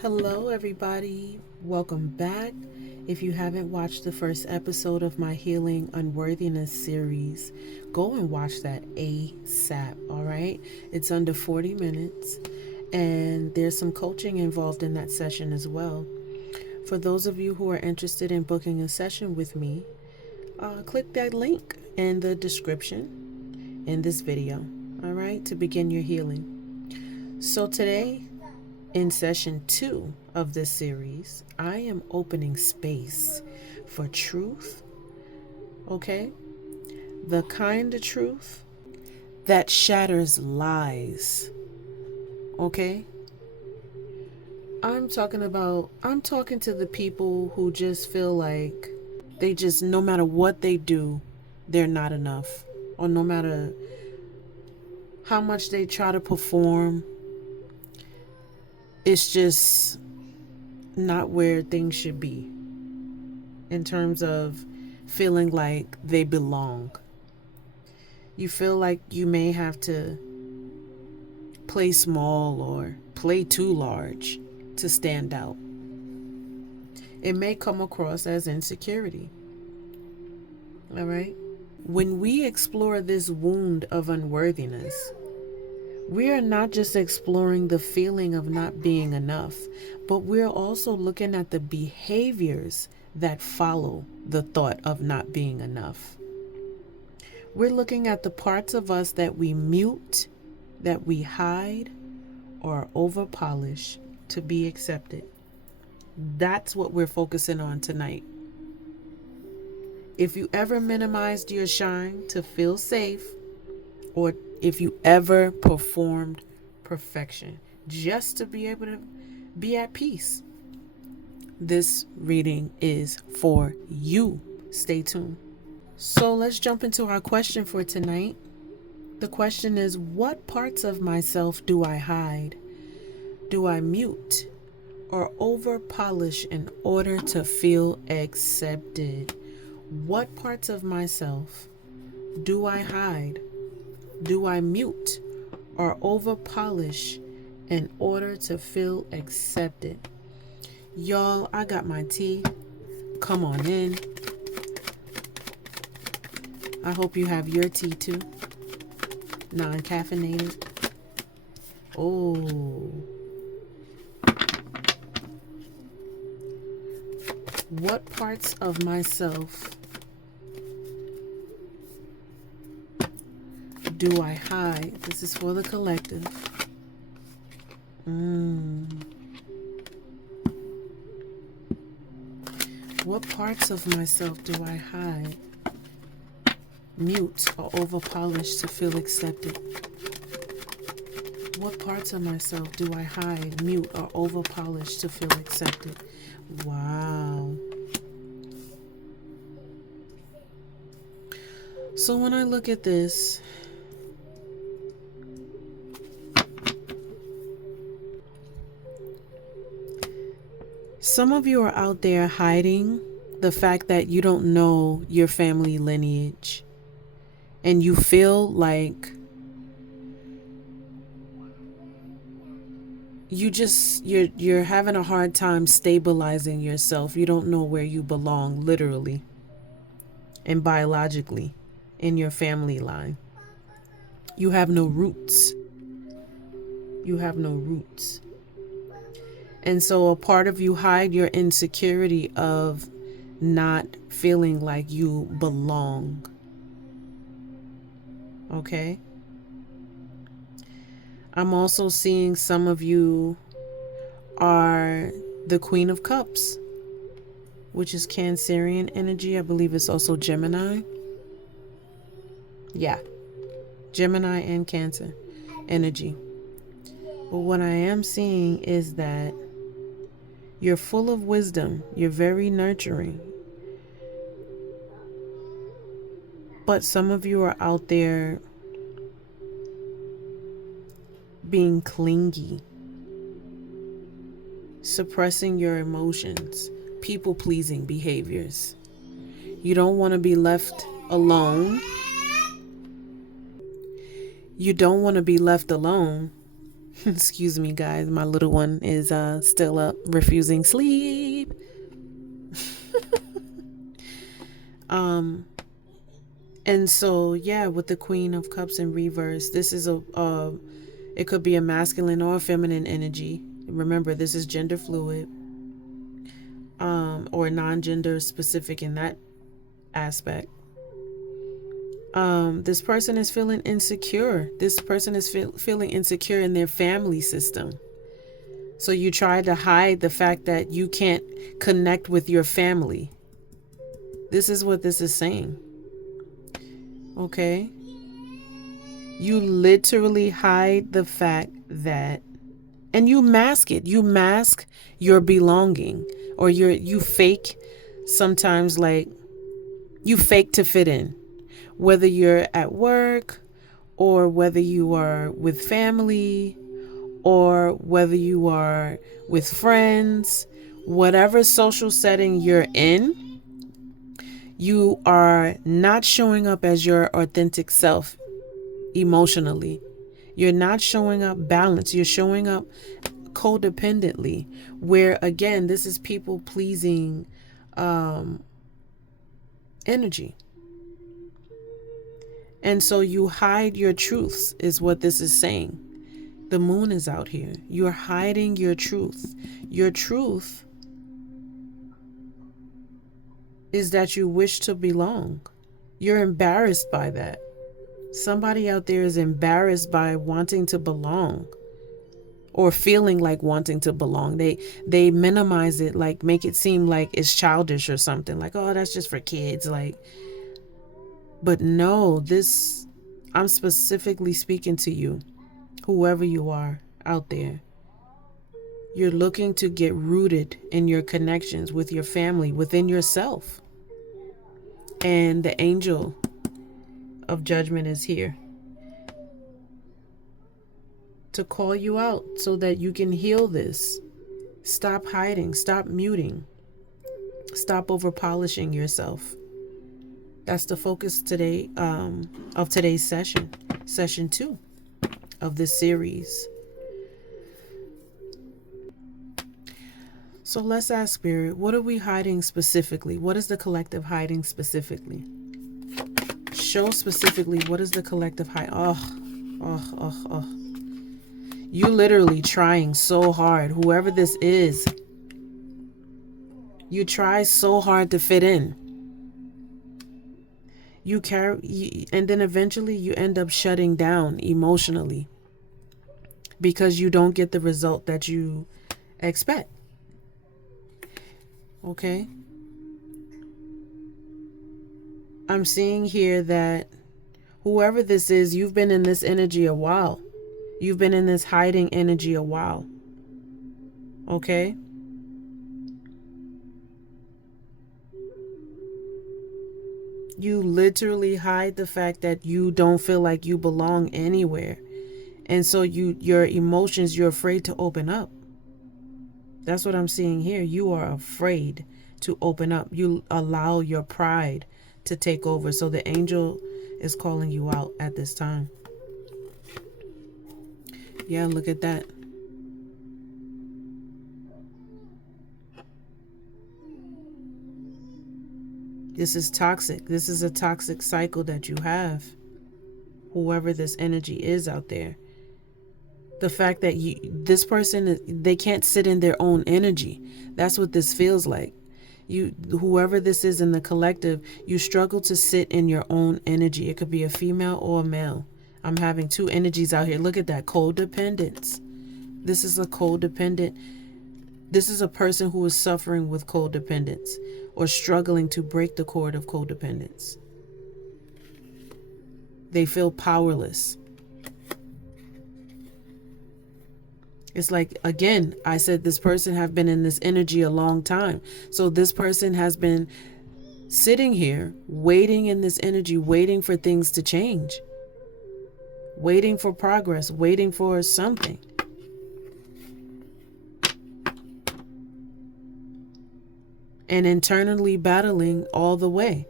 Hello, everybody. Welcome back. If you haven't watched the first episode of my Healing Unworthiness series, go and watch that ASAP, all right? It's under 40 minutes, and there's some coaching involved in that session as well. For those of you who are interested in booking a session with me, click that link in the description in this video, all right, to begin your healing. So today, in session 2 of this series, I am opening space for truth, okay? The kind of truth that shatters lies, okay? I'm talking to the people who just feel like they just, no matter what they do, they're not enough. Or no matter how much they try to perform, it's just not where things should be in terms of feeling like they belong. You feel like you may have to play small or play too large to stand out. It may come across as insecurity. All right? When we explore this wound of unworthiness, we are not just exploring the feeling of not being enough, but we're also looking at the behaviors that follow the thought of not being enough. We're looking at the parts of us that we mute, that we hide, or over-polish to be accepted. That's what we're focusing on tonight. If you ever minimized your shine to feel safe, or if you ever performed perfection just to be able to be at peace, this reading is for you. Stay tuned. So let's jump into our question for tonight. The question is, what parts of myself do I hide? Do I mute or over polish in order to feel accepted? What parts of myself do I hide? Do I mute or over polish in order to feel accepted? Y'all, I got my tea. Come on in. I hope you have your tea too. Non-caffeinated. Oh. What parts of myself do I hide? This is for the collective. What parts of myself do I hide, mute, or over-polish to feel accepted? What parts of myself do I hide, mute, or over-polish to feel accepted? Wow. So when I look at this, some of you are out there hiding the fact that you don't know your family lineage, and you feel like you're having a hard time stabilizing yourself. You don't know where you belong, literally and biologically, in your family line. You have no roots. You have no roots. And so a part of you hide your insecurity of not feeling like you belong. Okay? I'm also seeing some of you are the Queen of Cups, which is Cancerian energy. I believe it's also Gemini. Yeah. Gemini and Cancer energy. But what I am seeing is that you're full of wisdom. You're very nurturing. But some of you are out there being clingy, suppressing your emotions, people-pleasing behaviors. You don't want to be left alone. You don't want to be left alone. Excuse me, guys. My little one is still up, refusing sleep. And so, yeah, with the Queen of Cups in reverse, this is it could be a masculine or a feminine energy. Remember, this is gender fluid, or non-gender specific in that aspect. This person is feeling insecure. This person is feeling insecure in their family system. So you try to hide the fact that you can't connect with your family. This is what this is saying. Okay? You literally hide the fact that, and you mask it. You mask your belonging, or you fake sometimes, like you fake to fit in, whether you're at work or whether you are with family or whether you are with friends, whatever social setting you're in, you are not showing up as your authentic self emotionally. You're not showing up balanced. You're showing up codependently, where again, this is people pleasing energy. And so you hide your truths, is what this is saying. The moon is out here. You're hiding your truth. Your truth is that you wish to belong. You're embarrassed by that. Somebody out there is embarrassed by wanting to belong, or feeling like wanting to belong. They minimize it, like make it seem like it's childish or something, like, oh, that's just for kids, like. But no, I'm specifically speaking to you, whoever you are out there. You're looking to get rooted in your connections with your family, within yourself. And the angel of judgment is here to call you out so that you can heal this. Stop hiding, stop muting, stop over polishing yourself. That's the focus today, of today's session 2 of this series. So let's ask Spirit, what are we hiding specifically? What is the collective hiding specifically? Show specifically, what is the collective hide? Oh. You literally trying so hard, whoever this is. You try so hard to fit in. And then eventually you end up shutting down emotionally because you don't get the result that you expect. Okay? I'm seeing here that whoever this is, you've been in this energy a while. You've been in this hiding energy a while. Okay? You literally hide the fact that you don't feel like you belong anywhere. And so your emotions, you're afraid to open up. That's what I'm seeing here. You are afraid to open up. You allow your pride to take over. So the angel is calling you out at this time. Yeah, look at that. This is toxic. This is a toxic cycle that you have. Whoever this energy is out there. The fact that this person, they can't sit in their own energy. That's what this feels like. Whoever this is in the collective, you struggle to sit in your own energy. It could be a female or a male. I'm having two energies out here. Look at that. Codependence. This is a codependent. This is a person who is suffering with codependence or struggling to break the cord of codependence. They feel powerless. It's like, again, I said this person have been in this energy a long time. So this person has been sitting here, waiting in this energy, waiting for things to change, waiting for progress, waiting for something. And internally battling all the way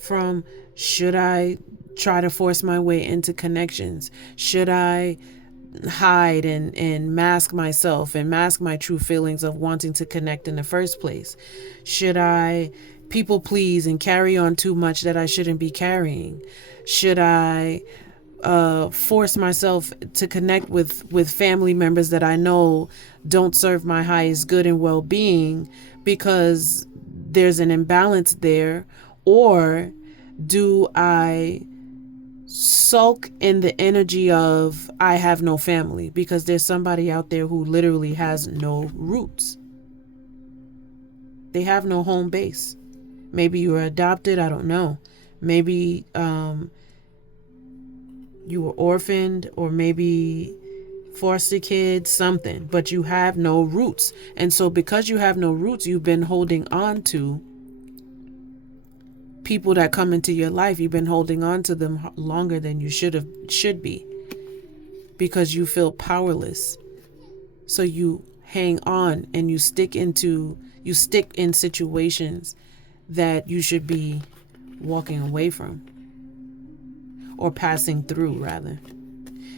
from, should I try to force my way into connections? Should I hide and mask myself and mask my true feelings of wanting to connect in the first place? Should I people please and carry on too much that I shouldn't be carrying? Should I force myself to connect with family members that I know don't serve my highest good and well-being because there's an imbalance there? Or do I sulk in the energy of I have no family because there's somebody out there who literally has no roots? They have no home base. Maybe you were adopted, I don't know. Maybe you were orphaned, or maybe foster kids, something, but you have no roots. And so because you have no roots, you've been holding on to people that come into your life. You've been holding on to them longer than you should be, because you feel powerless. So you hang on and you stick in situations that you should be walking away from, or passing through rather.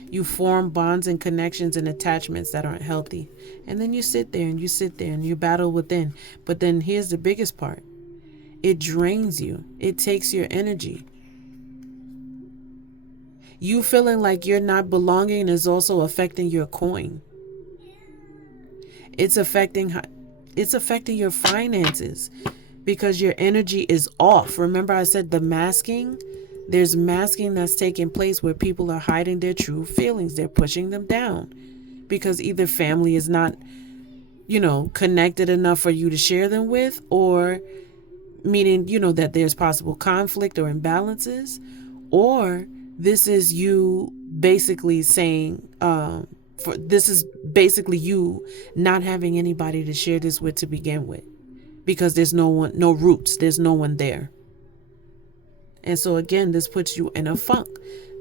You form bonds and connections and attachments that aren't healthy. And then you sit there and you battle within. But then here's the biggest part. It drains you. It takes your energy. You feeling like you're not belonging is also affecting your coin. It's affecting your finances because your energy is off. Remember I said the masking? There's masking that's taking place where people are hiding their true feelings. They're pushing them down because either family is not, connected enough for you to share them with, or meaning, that there's possible conflict or imbalances, or this is you basically saying, this is basically you not having anybody to share this with to begin with, because there's no roots, there's no one there. And so again, this puts you in a funk.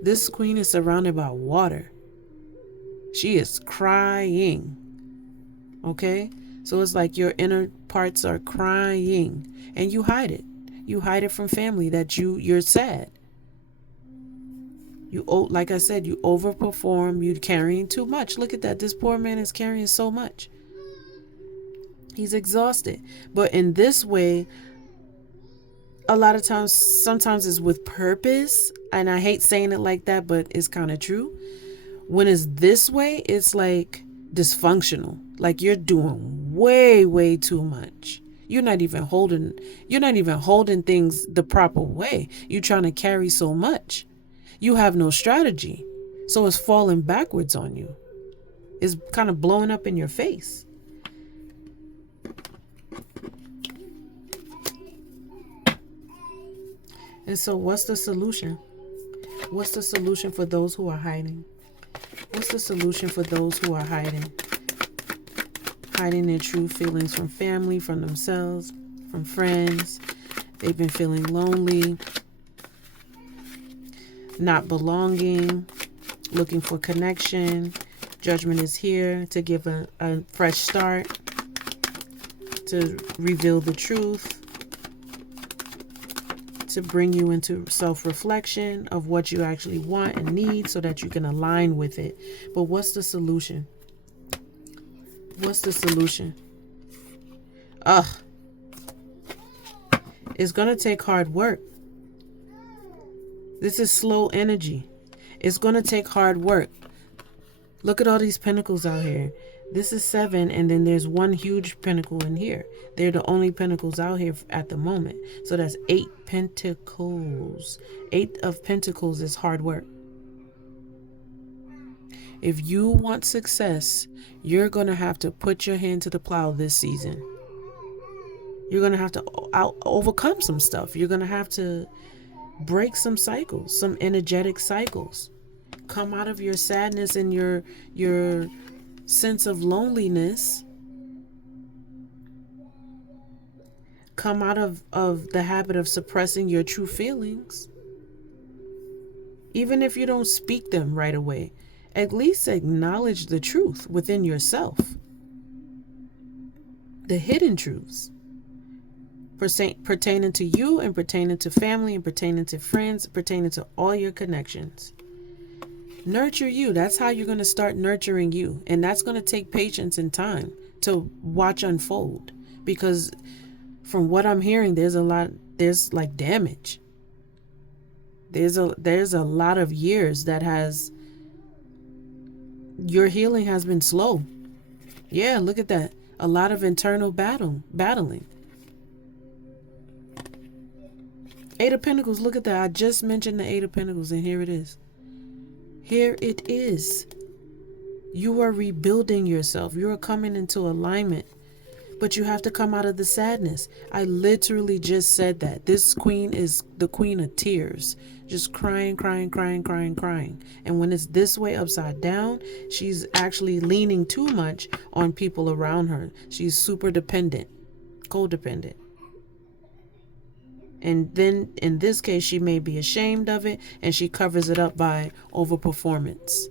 This queen is surrounded by water. She is crying. Okay? So it's like your inner parts are crying and you hide it. You hide it from family that you're sad. Like I said, you overperform, you're carrying too much. Look at that. This poor man is carrying so much. He's exhausted. But in this way, a lot of times, sometimes it's with purpose. And I hate saying it like that, but it's kind of true. When it's this way, it's like dysfunctional. Like you're doing way, way too much. You're not even holding things the proper way. You're trying to carry so much. You have no strategy. So it's falling backwards on you. It's kind of blowing up in your face. And so what's the solution? What's the solution for those who are hiding? What's the solution for those who are hiding? Hiding their true feelings from family, from themselves, from friends. They've been feeling lonely, not belonging, looking for connection. Judgment is here to give a fresh start, to reveal the truth, to bring you into self-reflection of what you actually want and need so that you can align with it. But what's the solution? What's the solution? It's going to take hard work. This is slow energy. It's going to take hard work. Look at all these pentacles out here. This is 7, and then there's one huge pentacle in here. They're the only pentacles out here at the moment. So that's 8 pentacles. 8 of pentacles is hard work. If you want success, you're going to have to put your hand to the plow this season. You're going to have to overcome some stuff. You're going to have to break some cycles, some energetic cycles. Come out of your sadness and your sense of loneliness. Come out of the habit of suppressing your true feelings. Even if you don't speak them right away, at least acknowledge the truth within yourself. The hidden truths pertaining to you and pertaining to family and pertaining to friends, pertaining to all your connections. Nurture you. That's how you're going to start nurturing you. And that's going to take patience and time to watch unfold. Because from what I'm hearing, there's like damage. There's a lot of years that your healing has been slow. Yeah, look at that. A lot of internal battling. Eight of Pentacles, look at that. I just mentioned the Eight of Pentacles, and here it is. Here it is. You are rebuilding yourself. You are coming into alignment. But you have to come out of the sadness. I literally just said that. This queen is the queen of tears. Just crying, crying, crying, crying, crying. And when it's this way upside down, she's actually leaning too much on people around her. She's super dependent, codependent. And then in this case, she may be ashamed of it and she covers it up by overperformance.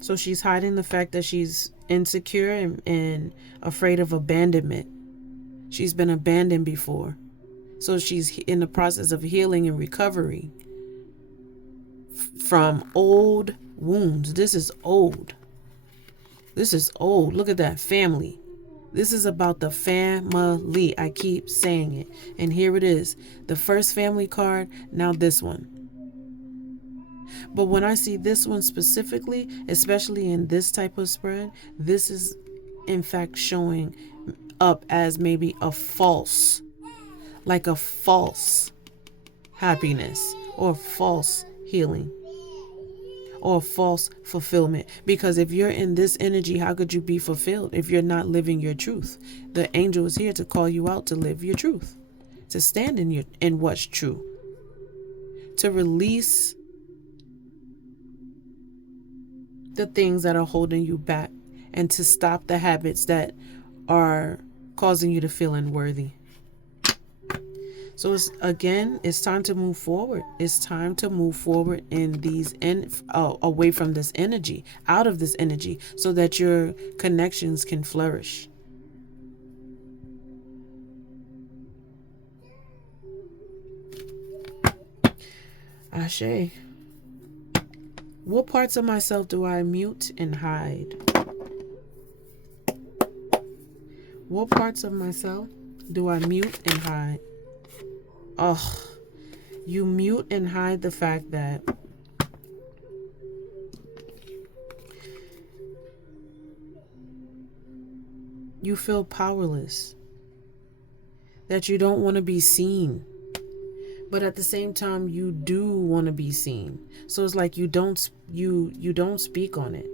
So she's hiding the fact that she's insecure and afraid of abandonment. She's been abandoned before. So she's in the process of healing and recovery from old wounds. This is old. This is old. Look at that. Family. This is about the family. I keep saying it. And here it is. The first family card. Now this one. But when I see this one specifically, especially in this type of spread, this is in fact showing up as maybe a false, like a false happiness or false healing or false fulfillment. Because if you're in this energy, how could you be fulfilled if you're not living your truth? The angel is here to call you out to live your truth, to stand in what's true, to release the things that are holding you back, and to stop the habits that are causing you to feel unworthy. So it's time to move forward. It's time to move forward in away from this energy, out of this energy, so that your connections can flourish. Ashe. What parts of myself do I mute and hide? What parts of myself do I mute and hide? Oh, you mute and hide the fact that you feel powerless, that you don't want to be seen. But at the same time, you do want to be seen. So it's like you don't speak on it.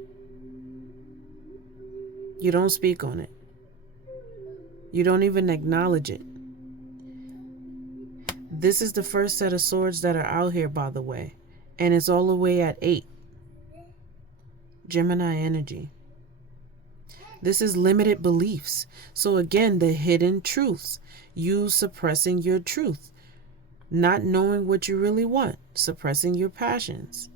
You don't speak on it. You don't even acknowledge it. This is the first set of swords that are out here, by the way. And it's all the way at 8. Gemini energy. This is limited beliefs. So again, the hidden truths. You suppressing your truth. Not knowing what you really want, suppressing your passions,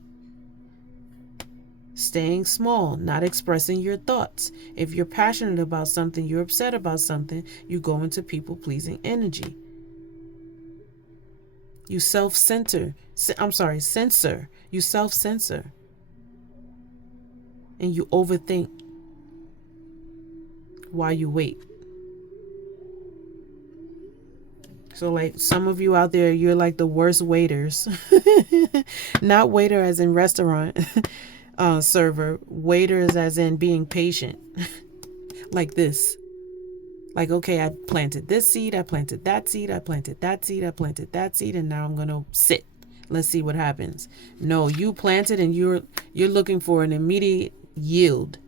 staying small, not expressing your thoughts. If you're passionate about something, you're upset about something, you go into people-pleasing energy. You censor. You self-censor. And you overthink while you wait. So like some of you out there, you're like the worst waiters. Not waiter as in restaurant server. Waiters as in being patient. Like this. Like, okay, I planted this seed. I planted that seed. I planted that seed. I planted that seed. And now I'm going to sit. Let's see what happens. No, you planted and you're looking for an immediate yield.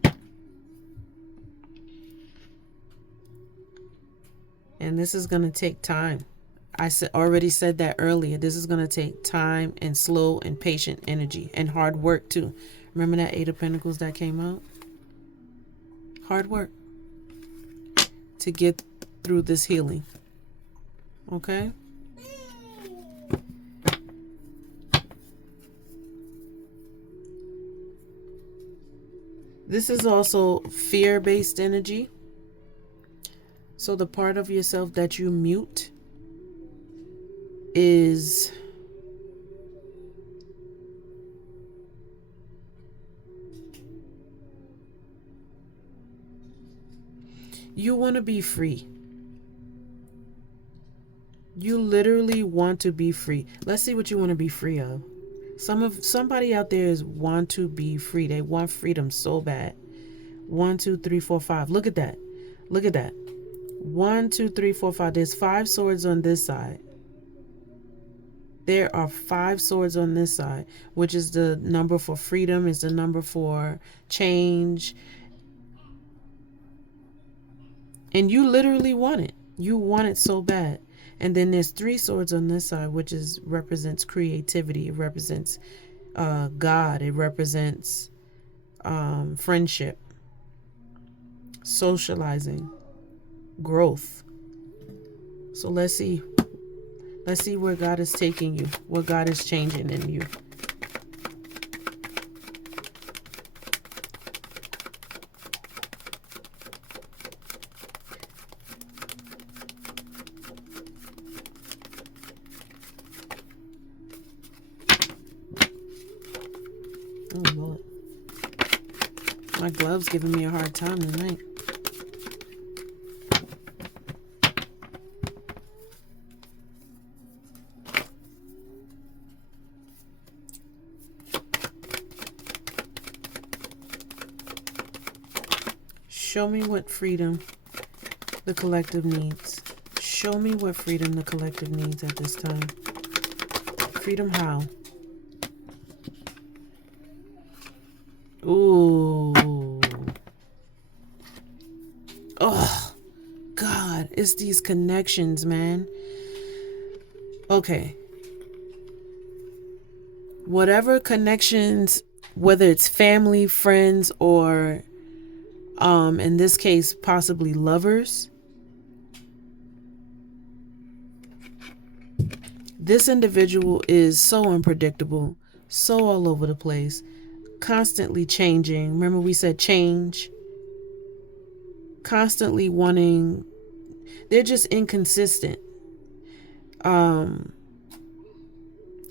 And this is going to take time. I already said that earlier. This is going to take time and slow and patient energy and hard work too. Remember that 8 of Pentacles that came out? Hard work to get through this healing. Okay? This is also fear-based energy. So the part of yourself that you mute is you want to be free. You literally want to be free. Let's see what you want to be free of. Somebody out there is want to be free. They want freedom so bad. 1, 2, 3, 4, 5. Look at that. Look at that. 1, 2, 3, 4, 5. There's 5 swords on this side. There are 5 swords on this side, which is the number for freedom, is the number for change. And you literally want it. You want it so bad. And then there's 3 swords on this side, which represents creativity. It represents God. It represents friendship, socializing, growth. So let's see. Let's see where God is taking you, what God is changing in you. Oh, Lord. My glove's giving me a hard time tonight. Show me what freedom the collective needs. Show me what freedom the collective needs at this time. Freedom how? Ooh. Oh, God, it's these connections, man. Okay. Whatever connections, whether it's family, friends, or in this case, possibly lovers. This individual is so unpredictable, so all over the place, constantly changing. Remember we said change? Constantly wanting, they're just inconsistent.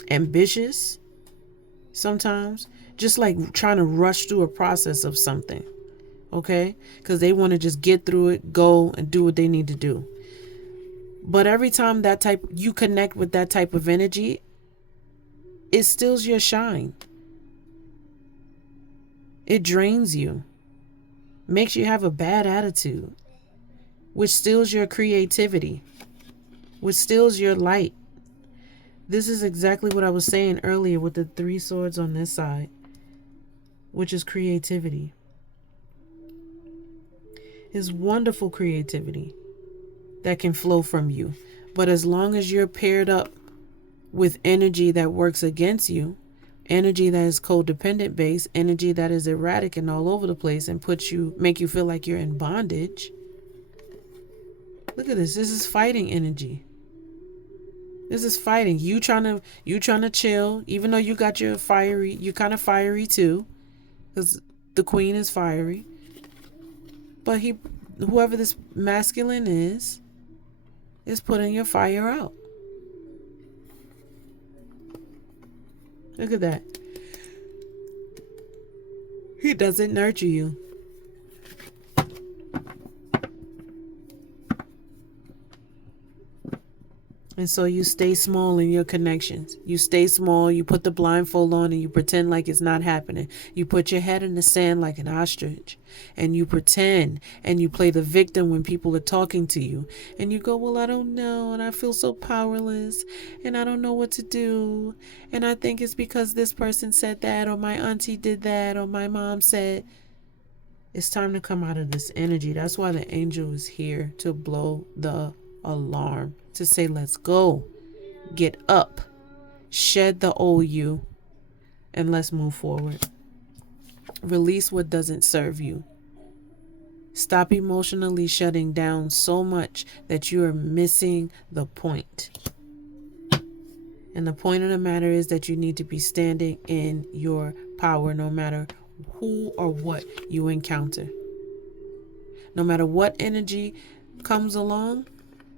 Ambitious sometimes, just like trying to rush through a process of something. Okay? Because they want to just get through it, go and do what they need to do. But every time you connect with that type of energy, it steals your shine. It drains you. Makes you have a bad attitude. Which steals your creativity. Which steals your light. This is exactly what I was saying earlier with the 3 swords on this side. Which is creativity. Is wonderful creativity that can flow from you. But as long as you're paired up with energy that works against you, energy that is codependent based, energy that is erratic and all over the place and make you feel like you're in bondage. Look at this. This is fighting energy. This is fighting. You trying to chill, even though you got you're kind of fiery too, because the queen is fiery. But whoever this masculine is putting your fire out. Look at that. He doesn't nurture you. And so you stay small in your connections. You stay small, you put the blindfold on and you pretend like it's not happening. You put your head in the sand like an ostrich and you pretend and you play the victim when people are talking to you. And you go, well, I don't know and I feel so powerless and I don't know what to do. And I think it's because this person said that or my auntie did that or my mom said. It's time to come out of this energy. That's why the angel is here to blow the alarm. To say, let's go, get up, shed the old you, and let's move forward. Release what doesn't serve you. Stop emotionally shutting down so much that you are missing the point. And the point of the matter is that you need to be standing in your power no matter who or what you encounter. No matter what energy comes along,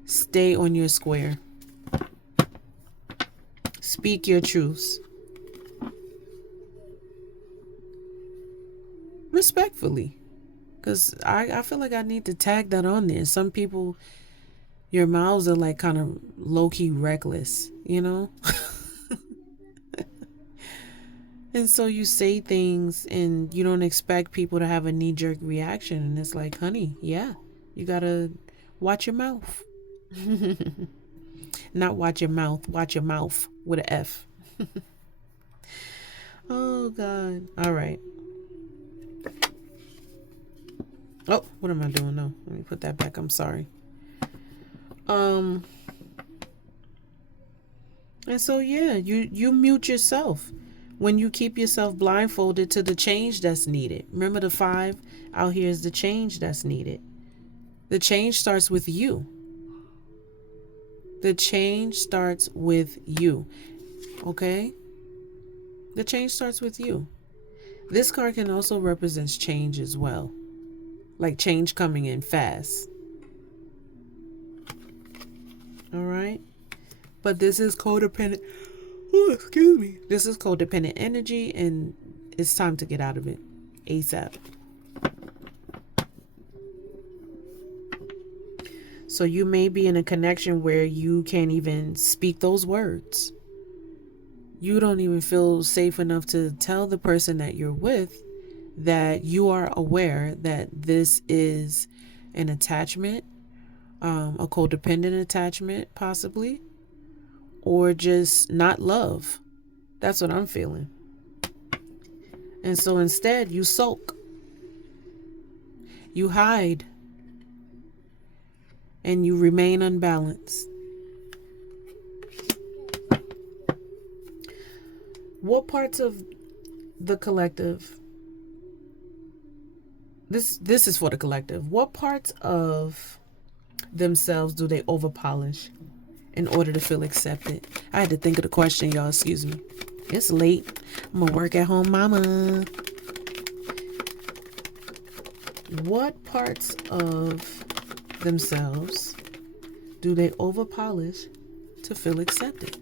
stay on your square. Speak your truths. Respectfully. Because I feel like I need to tag that on there. Some people, your mouths are like kind of low-key reckless, you know? And so you say things and you don't expect people to have a knee-jerk reaction. And it's like, honey, yeah, you gotta watch your mouth. Not watch your mouth, watch your mouth with an F. Oh, God. All right. Oh, what am I doing? No, let me put that back. I'm sorry. And so, yeah, you mute yourself when you keep yourself blindfolded to the change that's needed. Remember the 5 out here is the change that's needed. The change starts with you. The change starts with you. Okay? The change starts with you. This card can also represent change as well. Like change coming in fast. All right? But this is codependent. Oh, excuse me. This is codependent energy, and it's time to get out of it ASAP. So you may be in a connection where you can't even speak those words. You don't even feel safe enough to tell the person that you're with that you are aware that this is an attachment, a codependent attachment possibly, or just not love. That's what I'm feeling. And so instead you sulk, you hide, and you remain unbalanced. What parts of the collective, this is for the collective, what parts of themselves do they overpolish in order to feel accepted? I had to think of the question, y'all, excuse me. It's late. I'm a work at home mama. What parts of themselves do they overpolish to feel accepted?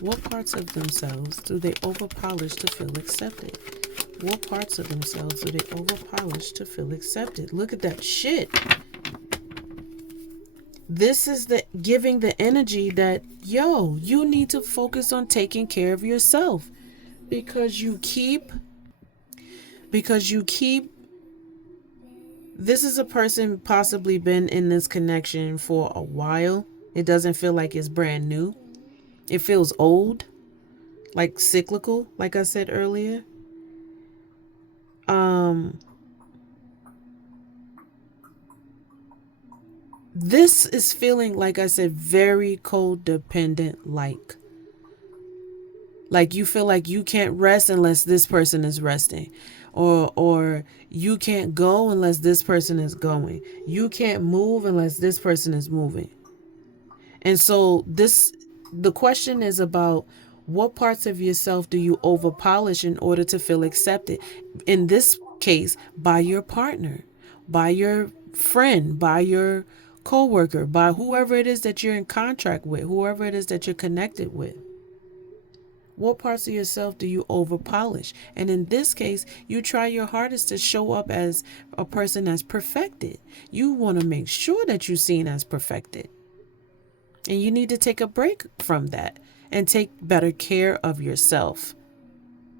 What parts of themselves do they overpolish to feel accepted? What parts of themselves do they overpolish to feel accepted? Look at that shit. This is the giving the energy that, yo, you need to focus on taking care of yourself because you keep this is a person possibly been in this connection for a while. It doesn't feel like it's brand new. It feels old, like cyclical, like I said earlier. This is feeling, like I said, very codependent like. Like you feel like you can't rest unless this person is resting. Or you can't go unless this person is going. You can't move unless this person is moving. And so the question is about what parts of yourself do you overpolish in order to feel accepted? In this case, by your partner, by your friend, by your coworker, by whoever it is that you're in contract with, whoever it is that you're connected with. What parts of yourself do you overpolish? And in this case, you try your hardest to show up as a person that's perfected. You want to make sure that you're seen as perfected. And you need to take a break from that and take better care of yourself.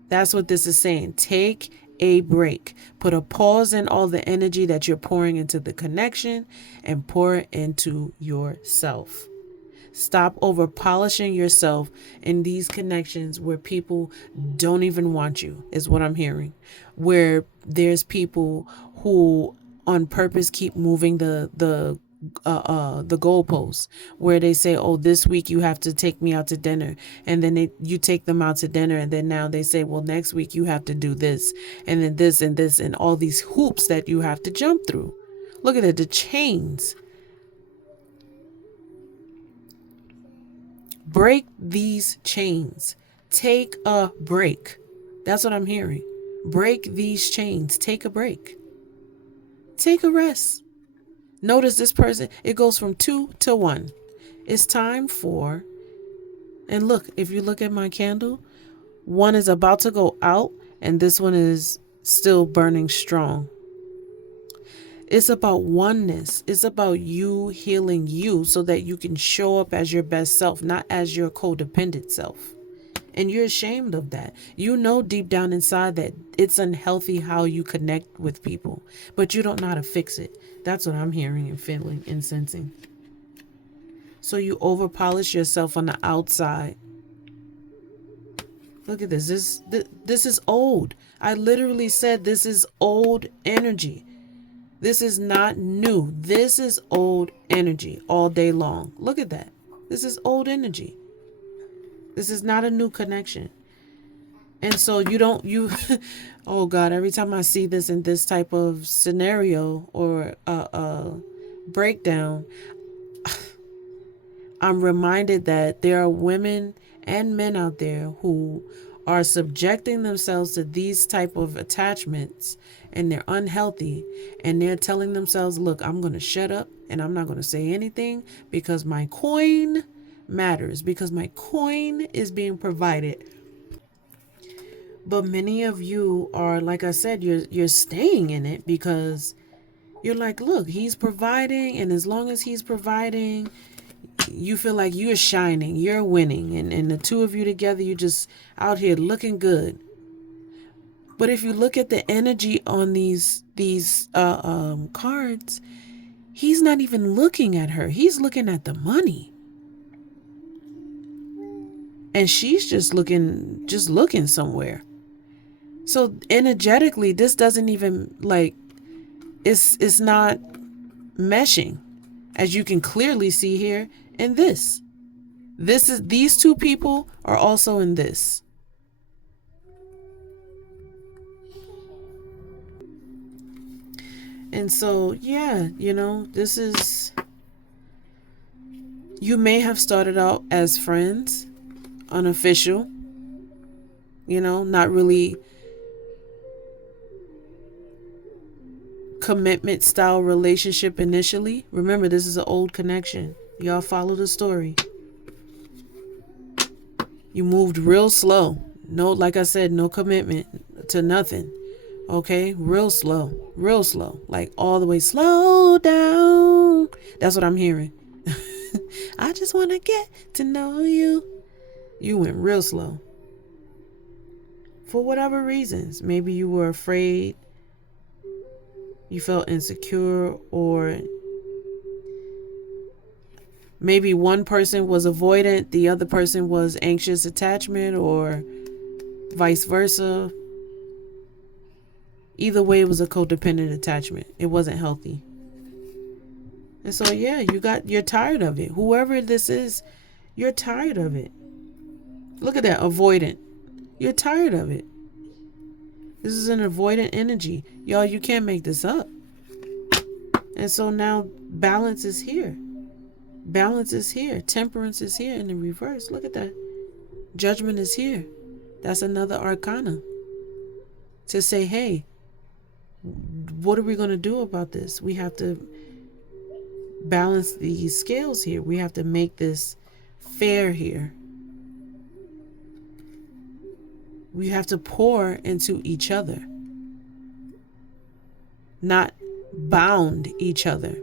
That's what this is saying. Take a break. Put a pause in all the energy that you're pouring into the connection and pour it into yourself. Stop over polishing yourself in these connections where people don't even want you, is what I'm hearing. Where there's people who on purpose keep moving the goalposts, where they say, oh, this week you have to take me out to dinner, and then you take them out to dinner, and then now they say, well, next week you have to do this, and then this and this, and all these hoops that you have to jump through. Look at it, the chains. Break these chains. Take a break. That's what I'm hearing. Break these chains. Take a break. Take a rest. Notice this person, it goes from 2 to 1. It's time for And look, if you look at my candle, one is about to go out and this one is still burning strong. It's about oneness. It's about you healing you so that you can show up as your best self, not as your codependent self. And you're ashamed of that. You know deep down inside that it's unhealthy how you connect with people, but you don't know how to fix it. That's what I'm hearing and feeling and sensing. So you over polish yourself on the outside. Look at this. This is old. I literally said this is old energy. This is not new. This is old energy all day long. Look at that. This is old energy. This is not a new connection. And so oh God, every time I see this in this type of scenario or breakdown, I'm reminded that there are women and men out there who are subjecting themselves to these type of attachments and they're unhealthy and they're telling themselves, look, I'm going to shut up and I'm not going to say anything because my coin matters, because my coin is being provided. But many of you are, like I said, you're staying in it because you're like, look, he's providing, and as long as he's providing, you feel like you're shining, you're winning, and the two of you together, you're just out here looking good. But if you look at the energy on these cards, he's not even looking at her. He's looking at the money. And she's just looking somewhere. So energetically, this doesn't even it's not meshing, as you can clearly see here in this. These two people are also in this. And so, yeah, this is, you may have started out as friends, unofficial, not really commitment style relationship initially. Remember, this is an old connection. Y'all follow the story. You moved real slow. No, like I said, no commitment to nothing. Okay, real slow, like all the way slow down. That's what I'm hearing. I just want to get to know you. You went real slow. For whatever reasons. Maybe you were afraid, you felt insecure, or maybe one person was avoidant, the other person was anxious attachment, or vice versa. Either way, it was a codependent attachment. It wasn't healthy. And so, yeah, you're tired of it. Whoever this is, you're tired of it. Look at that, avoidant. You're tired of it. This is an avoidant energy. Y'all, you can't make this up. And so now balance is here. Balance is here. Temperance is here in the reverse. Look at that. Judgment is here. That's another arcana. To say, hey, what are we going to do about this? We have to balance these scales here. We have to make this fair here. We have to pour into each other, not bound each other.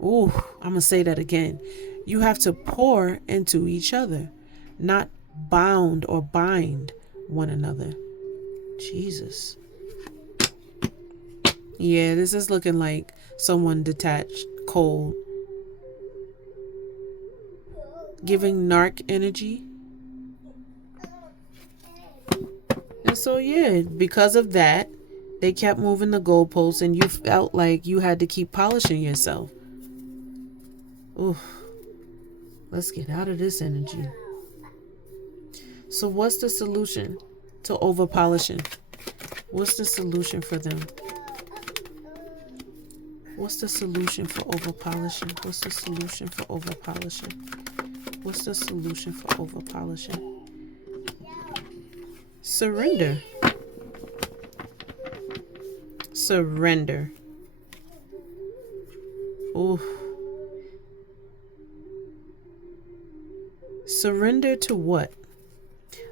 Ooh, I'm going to say that again. You have to pour into each other, not bound or bind one another. Jesus. Yeah, this is looking like someone detached, cold, giving narc energy. And so, yeah, because of that, they kept moving the goalposts and you felt like you had to keep polishing yourself. Ooh, let's get out of this energy. So what's the solution to over polishing? What's the solution for them? What's the solution for over polishing? What's the solution for over polishing? What's the solution for over polishing? Surrender. Surrender. Ooh. Surrender to what?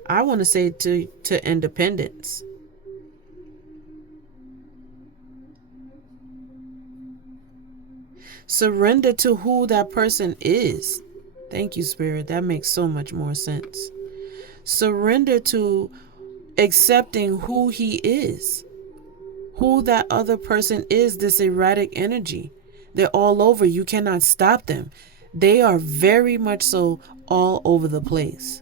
I want to say to independence. Surrender to who that person is. Thank you, Spirit. That makes so much more sense. Surrender to accepting who he is, who that other person is, this erratic energy. They're all over. You cannot stop them. They are very much so all over the place.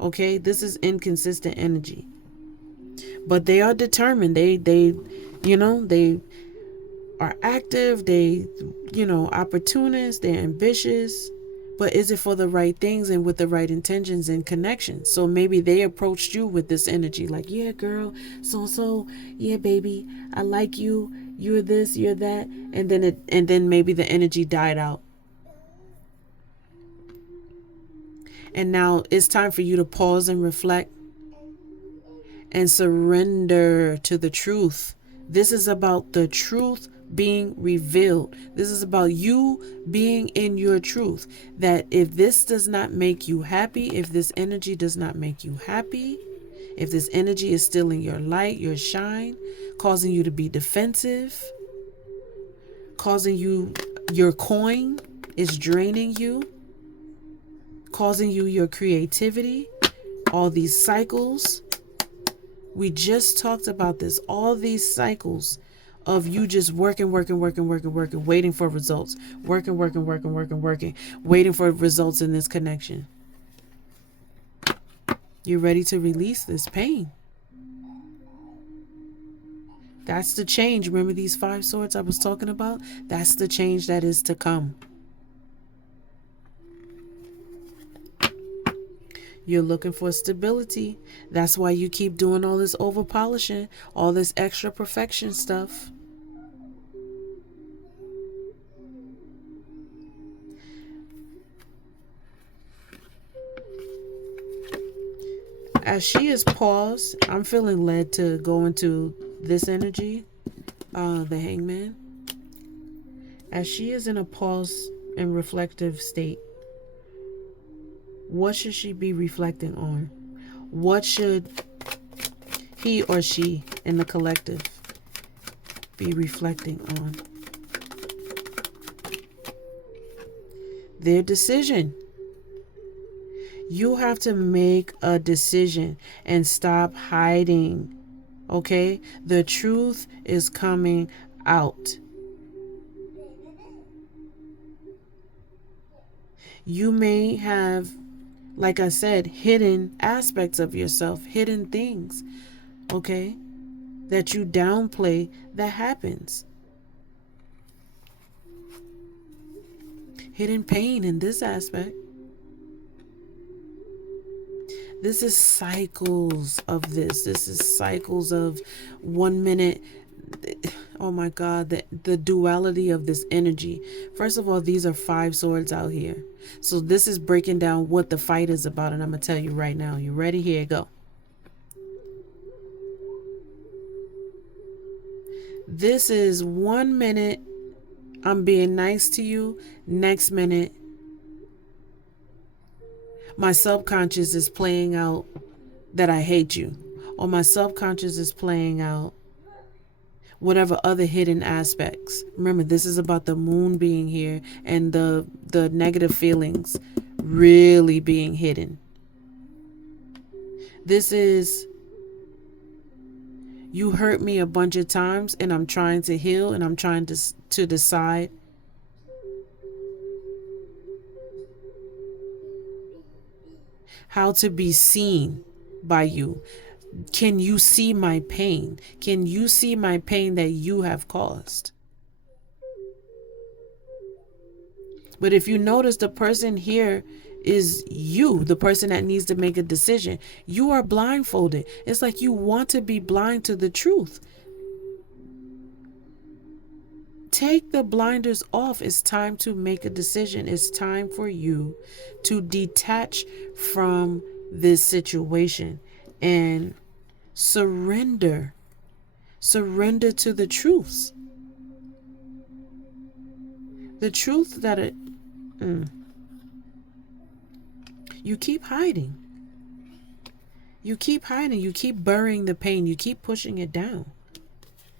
Okay? This is inconsistent energy. But they are determined. They are active. They, opportunists. They're ambitious. But is it for the right things and with the right intentions and connections? So maybe they approached you with this energy like, yeah, girl, so, yeah, baby, I like you. You're this, you're that. And then maybe the energy died out. And now it's time for you to pause and reflect and surrender to the truth. This is about the truth being revealed. This is about you being in your truth. That if this does not make you happy, if this energy does not make you happy, if this energy is stealing your light, your shine, causing you to be defensive, causing your coin is draining you, causing you your creativity, all these cycles. We just talked about this. All these cycles of you just working, waiting for results. Working, waiting for results in this connection. You're ready to release this pain. That's the change. Remember these 5 swords I was talking about? That's the change that is to come. You're looking for stability. That's why you keep doing all this over polishing, all this extra perfection stuff. As she is paused, I'm feeling led to go into this energy, the Hangman. As she is in a pause and reflective state, what should she be reflecting on? What should he or she in the collective be reflecting on? Their decision. You have to make a decision and stop hiding. Okay? The truth is coming out. You may have, like I said, hidden aspects of yourself, hidden things, okay, that you downplay that happens. Hidden pain in this aspect. This is cycles of this. This is cycles of 1 minute. Oh my God, the duality of this energy. First of all, these are 5 swords out here. So this is breaking down what the fight is about. And I'm going to tell you right now. You ready? Here you go. This is 1 minute. I'm being nice to you. Next minute, my subconscious is playing out that I hate you. Or my subconscious is playing out whatever other hidden aspects. Remember, this is about the moon being here and the negative feelings really being hidden. This is, you hurt me a bunch of times and I'm trying to heal and I'm trying to decide how to be seen by you. Can you see my pain? Can you see my pain that you have caused? But if you notice, the person here is you, the person that needs to make a decision. You are blindfolded. It's like you want to be blind to the truth. Take the blinders off. It's time to make a decision. It's time for you to detach from this situation and surrender. Surrender to the truths. The truth that You keep hiding. You keep hiding. You keep burying the pain. You keep pushing it down.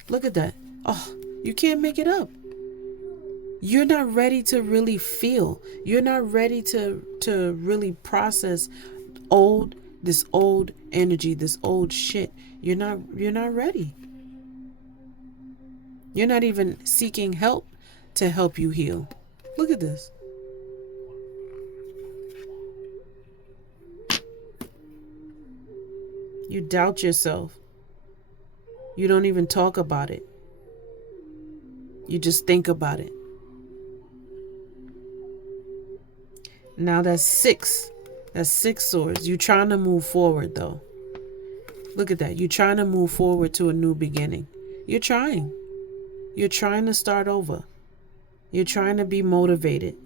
Look at that. Oh, you can't make it up. You're not ready to really feel. You're not ready to really process this old energy, this old shit. You're not ready. You're not even seeking help to help you heal. Look at this. You doubt yourself. You don't even talk about it. You just think about it. Now that's 6. That's 6 swords. You're trying to move forward though. Look at that. You're trying to move forward to a new beginning. You're trying. You're trying to start over. You're trying to be motivated.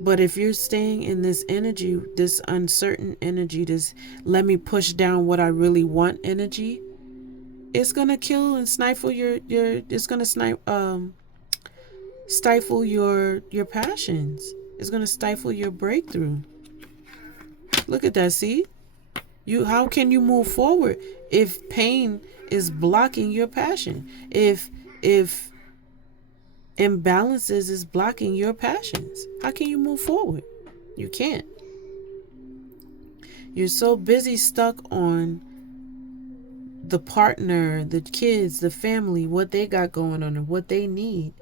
But if you're staying in this energy, this uncertain energy, this let me push down what I really want energy, it's gonna kill and stifle it's gonna stifle your passions. It's gonna stifle your breakthrough. Look at that, see? How can you move forward if pain is blocking your passion? If imbalances is blocking your passions, how can you move forward? You can't. You're so busy stuck on the partner, the kids, the family, what they got going on and what they need,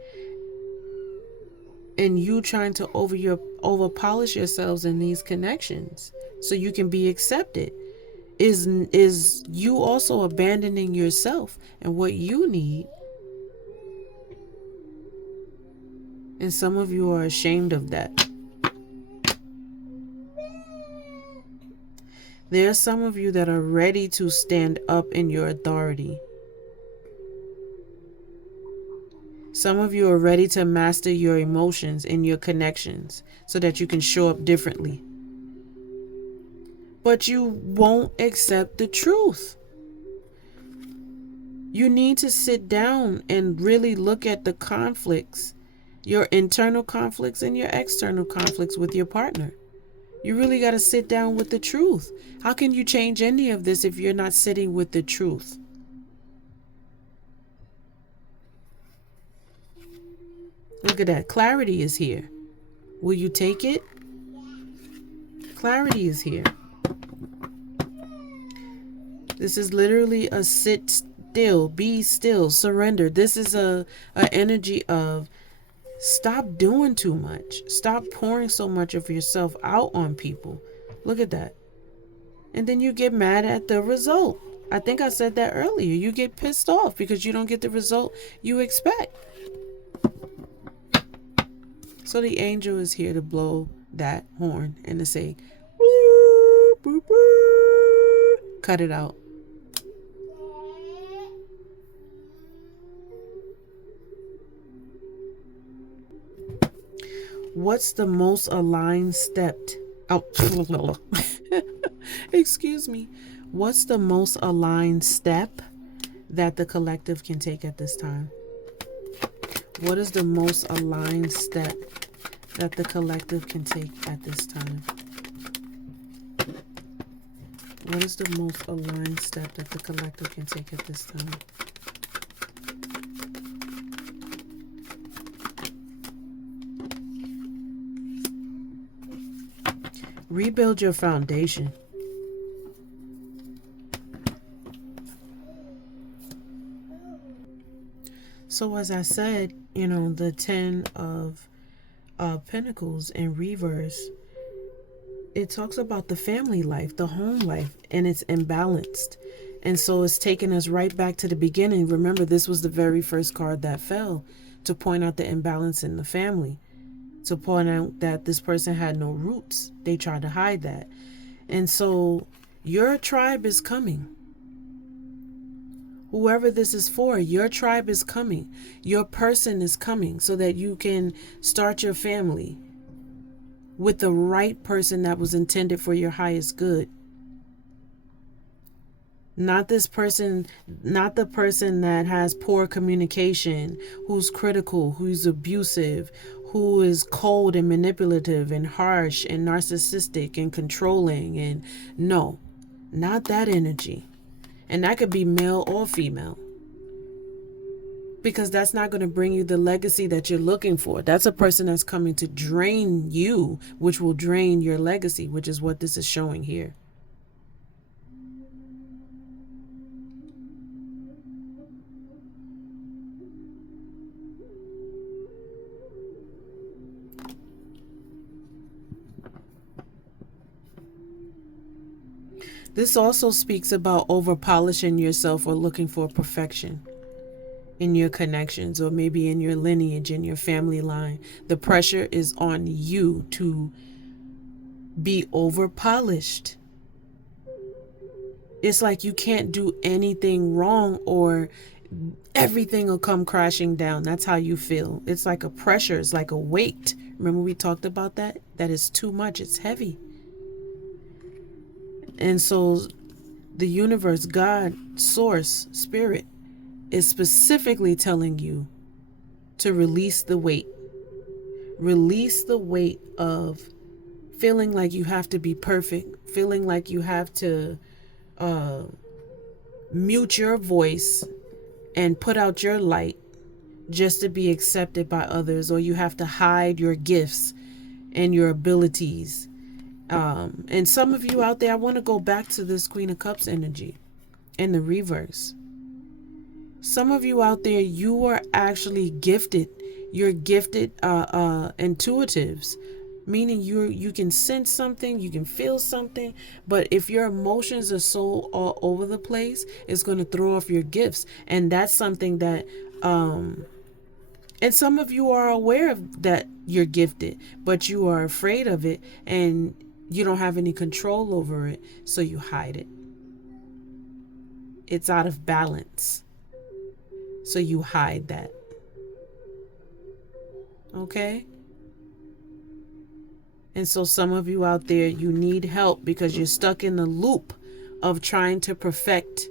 and you trying to over polish yourselves in these connections so you can be accepted. Is you also abandoning yourself and what you need? And some of you are ashamed of that. There are some of you that are ready to stand up in your authority. Some of you are ready to master your emotions and your connections so that you can show up differently. But you won't accept the truth. You need to sit down and really look at the conflicts, your internal conflicts and your external conflicts with your partner. You really got to sit down with the truth. How can you change any of this if you're not sitting with the truth? Look at that. Clarity is here. Will you take it? Clarity is here. This is literally a sit still, be still, surrender. This is a energy of stop doing too much. Stop pouring so much of yourself out on people. Look at that. And then you get mad at the result. I think I said that earlier. You get pissed off because you don't get the result you expect. So the angel is here to blow that horn and to say, cut it out. What's the most aligned step? Oh, excuse me. What's the most aligned step that the collective can take at this time? What is the most aligned step that the collective can take at this time? What is the most aligned step that the collective can take at this time? Rebuild your foundation. So as I said, the 10 of Pentacles in reverse, it talks about the family life, the home life, and it's imbalanced. And so it's taking us right back to the beginning. Remember, this was the very first card that fell to point out the imbalance in the family, to point out that this person had no roots. They tried to hide that. And so your tribe is coming. Whoever this is for, your tribe is coming. Your person is coming so that you can start your family with the right person that was intended for your highest good. Not this person, not the person that has poor communication, who's critical, who's abusive, who is cold and manipulative and harsh and narcissistic and controlling. And no, not that energy. And that could be male or female, because that's not going to bring you the legacy that you're looking for. That's a person that's coming to drain you, which will drain your legacy, which is what this is showing here. This also speaks about over polishing yourself or looking for perfection in your connections, or maybe in your lineage, in your family line. The pressure is on you to be over polished. It's like you can't do anything wrong or everything will come crashing down. That's how you feel. It's like a pressure. It's like a weight. Remember we talked about that? That is too much. It's heavy. And so the universe, God, source, spirit, is specifically telling you to release the weight. Release the weight of feeling like you have to be perfect, feeling like you have to mute your voice and put out your light just to be accepted by others, or you have to hide your gifts and your abilities. And some of you out there, I want to go back to this Queen of Cups energy in the reverse. Some of you out there, you are actually gifted. You're gifted intuitives, meaning you can sense something, you can feel something. But if your emotions are so all over the place, it's going to throw off your gifts. And that's something that and some of you are aware of that you're gifted, but you are afraid of it and you don't have any control over it, so you hide it. It's out of balance, so you hide that. Okay? And so some of you out there, you need help because you're stuck in the loop of trying to perfect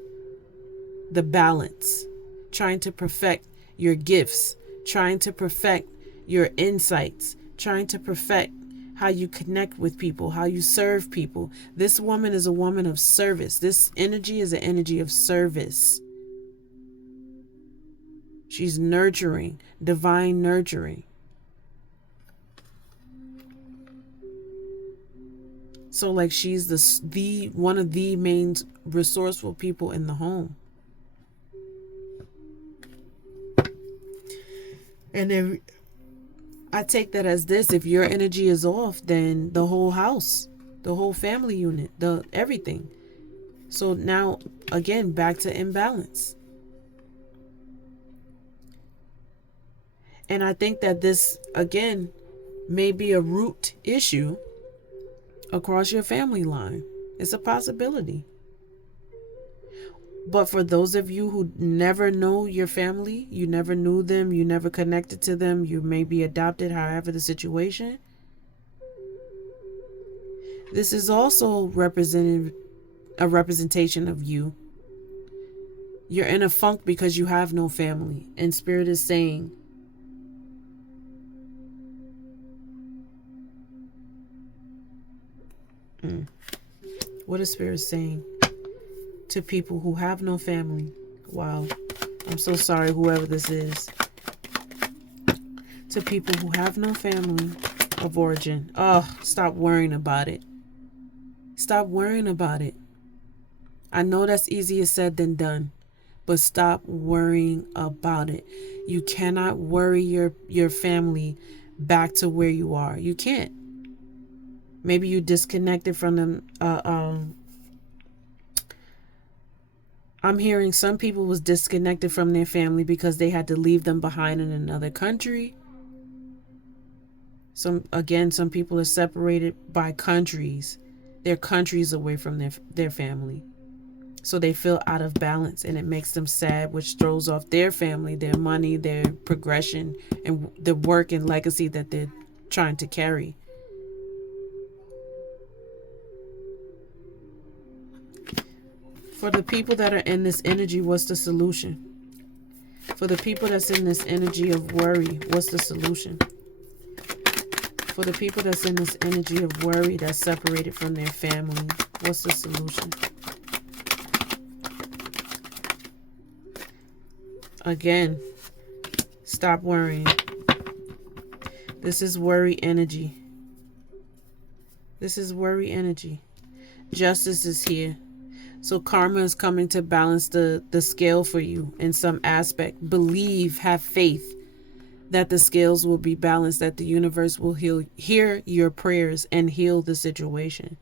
the balance, trying to perfect your gifts, trying to perfect your insights, trying to perfect how you connect with people, how you serve people. This woman is a woman of service. This energy is an energy of service. She's nurturing, divine nurturing. So like she's the one of the main resourceful people in the home. And then I take that as this: if your energy is off, then the whole house, the whole family unit, the everything. So now again, back to imbalance. And I think that this again may be a root issue across your family line. It's a possibility. But for those of you who never know your family, you never knew them, you never connected to them, you may be adopted, however the situation, this is also a representation of you. You're in a funk because you have no family. And Spirit is saying, what is Spirit saying to people who have no family? Wow. I'm so sorry, whoever this is. To people who have no family of origin. Oh, stop worrying about it. Stop worrying about it. I know that's easier said than done, but stop worrying about it. You cannot worry your family back to where you are. You can't. Maybe you disconnected from them. I'm hearing some people was disconnected from their family because they had to leave them behind in another country. Some people are separated by countries. They're countries away from their family. So they feel out of balance and it makes them sad, which throws off their family, their money, their progression, and the work and legacy that they're trying to carry. For the people that are in this energy, what's the solution? For the people that's in this energy of worry, what's the solution? For the people that's in this energy of worry, that's separated from their family, what's the solution? Again, stop worrying. This is worry energy. This is worry energy. Justice is here. So karma is coming to balance the scale for you in some aspect. Believe, have faith that the scales will be balanced, that the universe will hear your prayers and heal the situation.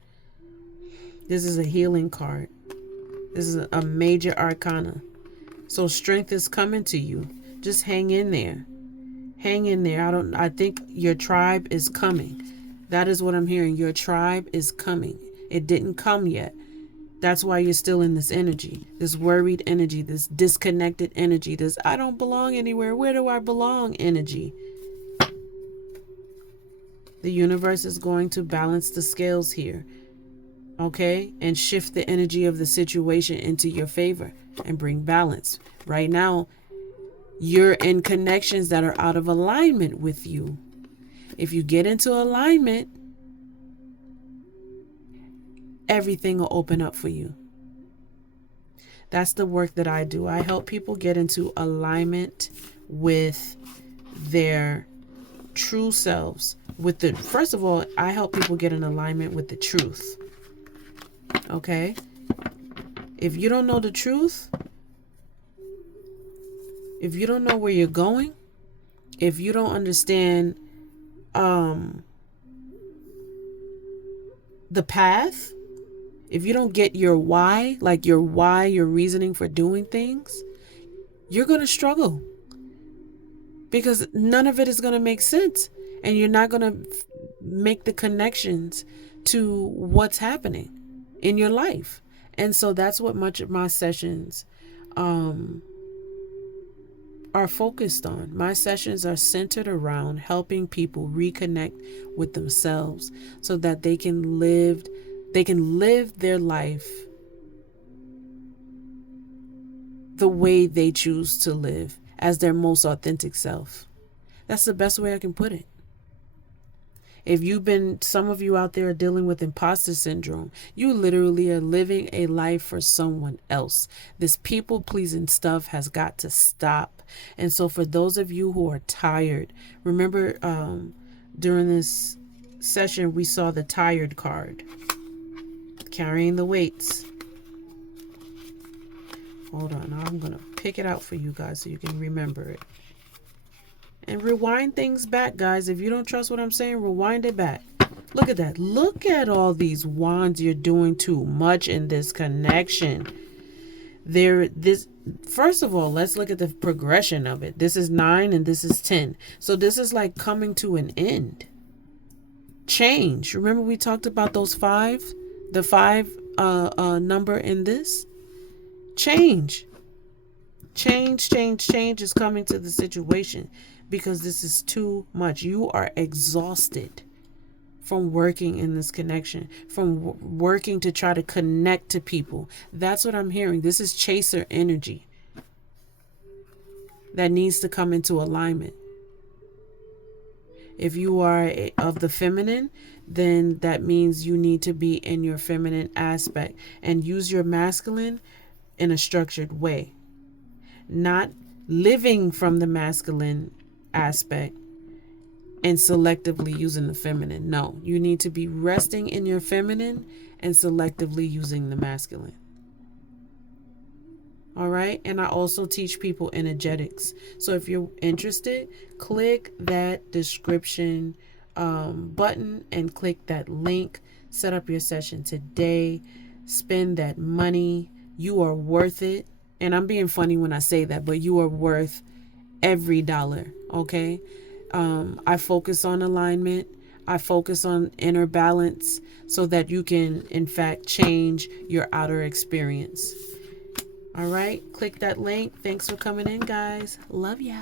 This is a healing card. This is a major arcana. So strength is coming to you. Just hang in there. Hang in there. I think your tribe is coming. That is what I'm hearing. Your tribe is coming. It didn't come yet. That's why you're still in this energy, this worried energy, this disconnected energy, this I don't belong anywhere. Where do I belong energy? The universe is going to balance the scales here, okay? And shift the energy of the situation into your favor and bring balance. Right now, you're in connections that are out of alignment with you. If you get into alignment, everything will open up for you. That's the work that I do. I help people get into alignment with their true selves. First of all, I help people get in alignment with the truth. Okay? If you don't know the truth, if you don't know where you're going, if you don't understand the path, if you don't get your why, like your reasoning for doing things, you're going to struggle because none of it is going to make sense and you're not going to make the connections to what's happening in your life. And so that's what much of my sessions are focused on. My sessions are centered around helping people reconnect with themselves so that they can live their life the way they choose to live, as their most authentic self. That's the best way I can put it. If some of you out there are dealing with imposter syndrome, you literally are living a life for someone else. This people pleasing stuff has got to stop. And so for those of you who are tired, remember during this session, we saw the tired card. Carrying the weights. Hold on, I'm going to pick it out for you guys so you can remember it. And rewind things back, guys. If you don't trust what I'm saying, rewind it back. Look at that. Look at all these wands. You're doing too much in this connection. First of all, let's look at the progression of it. This is 9 and this is 10. So this is like coming to an end. Change. Remember we talked about those 5? The 5 number in this? Change is coming to the situation because this is too much. You are exhausted from working in this connection, from working to try to connect to people. That's what I'm hearing. This is chaser energy that needs to come into alignment. If you are of the feminine, then that means you need to be in your feminine aspect and use your masculine in a structured way. Not living from the masculine aspect and selectively using the feminine. No, you need to be resting in your feminine and selectively using the masculine. All right. And I also teach people energetics. So if you're interested, click that description button and click that link. Set up your session today. Spend that money. You are worth it. And I'm being funny when I say that, but you are worth every dollar. Okay. I focus on alignment. I focus on inner balance so that you can, in fact, change your outer experience. All right. Click that link. Thanks for coming in, guys. Love ya.